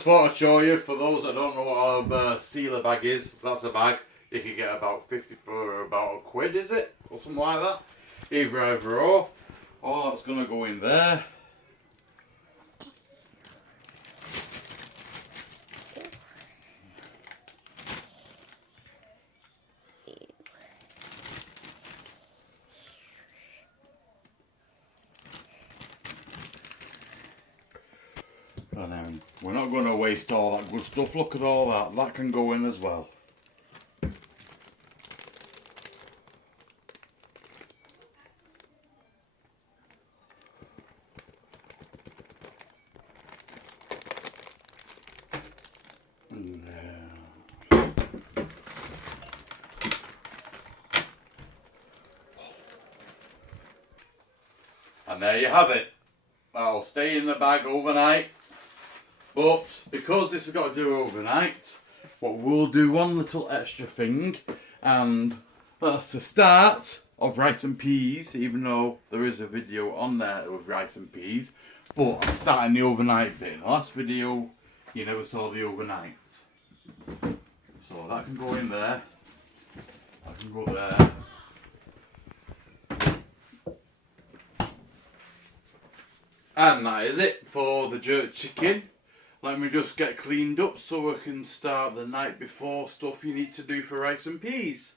Thought I'd show you, for those that don't know what a sealer bag is, that's a bag you can get about 50 for about a quid, is it? Or something like that. Either or. All that's going to go in there. And then we're not going to waste all that good stuff. Look at all that. That can go in as well. And there you have it. I'll stay in the bag overnight. But because this has got to do overnight, what we'll do one little extra thing, and that's the start of rice and peas, even though there is a video on there with rice and peas. But I'm starting the overnight bit. In the last video, you never saw the overnight. So that can go in there. That can go there. And that is it for the jerk chicken. Let me just get cleaned up so I can start the night before stuff you need to do for rice and peas.